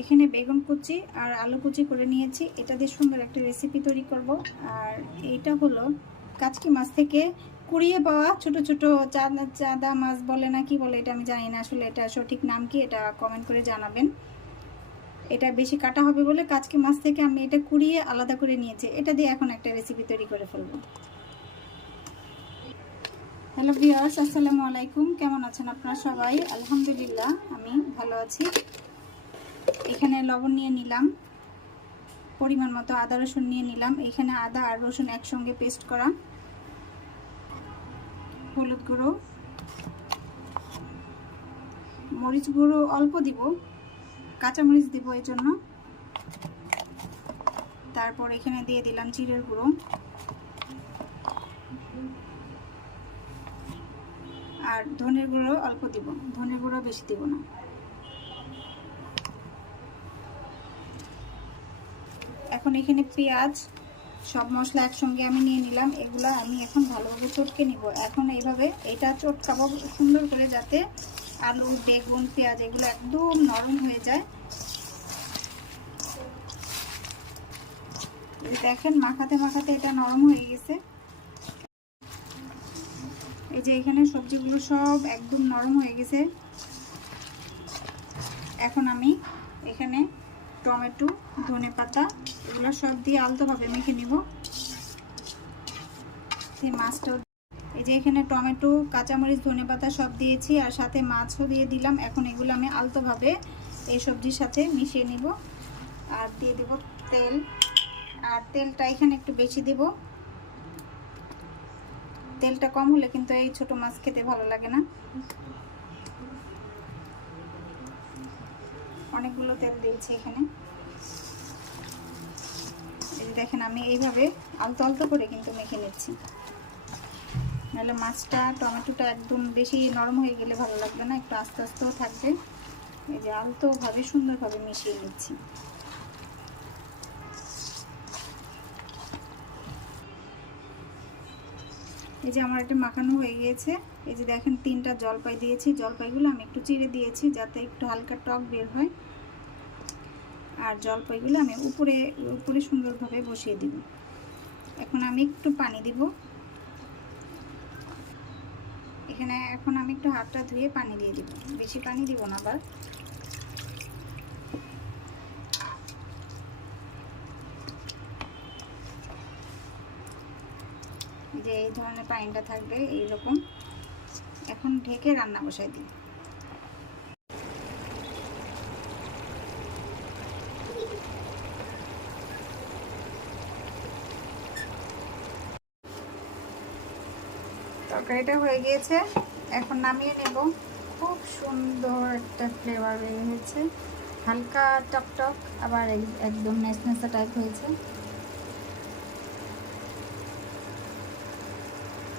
এখানে বেগুন কুচি আর আলু কুচি করে নিয়েছি। এটা দিয়ে সুন্দর একটা রেসিপি তৈরি করব। আর এইটা হলো কাচকি মাছ থেকে কুড়িয়ে পাওয়া ছোট ছোট চাঁদা মাছ বলে না কি বলে, এটা আমি জানি না আসলে এটা সঠিক নাম কি, এটা কমেন্ট করে জানাবেন। এটা বেশি কাটা হবে বলে কাচকি মাছ থেকে আমি এটা কুড়িয়ে আলাদা করে নিয়েছি। এটা দিয়ে এখন একটা রেসিপি তৈরি করে ফেলবো। হ্যালো ভিউয়ার্স, আসসালামু আলাইকুম। কেমন আছেন আপনারা সবাই? আলহামদুলিল্লাহ আমি ভালো আছি। এখানে লবণ নিয়ে নিলাম, পরিমাণ মতো আদা রসুন নিয়ে নিলাম। এখানে আদা আর রসুন একসঙ্গে পেস্ট করা, হলুদ গুঁড়ো, মরিচ গুঁড়ো অল্প দিব, কাঁচামরিচ দিব এই জন্য। তারপর এখানে দিয়ে দিলাম জিরের গুঁড়ো আর ধনের গুঁড়ো অল্প দিব, ধনের গুঁড়ো বেশি দিব না। এখন এখানে পেঁয়াজ, সব মশলা একসঙ্গে আমি নিয়ে নিলাম। এগুলো আমি এখন ভালোভাবে চটকে নিব। এখন এইভাবে এটা চটকাবো সুন্দর করে, যাতে আলু, বেগুন, পেঁয়াজ এগুলো একদম নরম হয়ে যায়। দেখেন মাখাতে মাখাতে এটা নরম হয়ে গেছে। এই যে এখানে সবজিগুলো সব একদম নরম হয়ে গেছে। এখন আমি এখানে টমেটো, ধনেপাতা এগুলো সব দিয়ে আলতোভাবে মেখে নিব। এই মাছটাও, এই যে এখানে টমেটো, কাঁচামরিচ, ধনেপাতা সব দিয়েছি আর সাথে মাছও দিয়ে দিলাম। এখন এগুলো আমি আলতোভাবে এই সবজির সাথে মিশিয়ে নিব। আর দিয়ে দেব তেল, আর তেলটা এখানে একটু বেশি দেব। তেলটা কম হলে কিন্তু এই ছোট মাছ খেতে ভালো লাগে না। অনেকগুলো তেল দিয়েছি এখানে। এই যে দেখেন আমি এইভাবে আলতো আলতো করে কিন্তু মেখে নিচ্ছি, নাহলে মাছটা টমেটোটা একদম বেশি নরম হয়ে গেলে ভালো লাগবে না, একটু আস্তে আস্তেও থাকবে। এই যে আলতোভাবে সুন্দরভাবে মিশিয়ে নিচ্ছি। এই যে আমার এটা মাখানো হয়ে গিয়েছে। এই যে দেখেন 3টা জলপাই দিয়েছি, জলপাইগুলো আমি একটু চিড়ে দিয়েছি যাতে একটু হালকা টক বের হয়। আর জলপাইগুলো আমি উপরে উপরে সুন্দরভাবে বসিয়ে দিব। এখন আমি একটু পানি দিব এখানে। এখন আমি একটু হাতটা ধুয়ে পানি দিয়ে দিব, বেশি পানি দিব না আবার। যে এই ধরনের পানিটা থাকবে এইরকম। এখন ঢেকে রান্না বসাই দিই। তরকারিটা হয়ে গিয়েছে, এখন নামিয়ে নেব। খুব সুন্দর একটা ফ্লেভার বের হয়েছে, হালকা টক টক আবার একদম নেসনেসা টাইপ হয়েছে।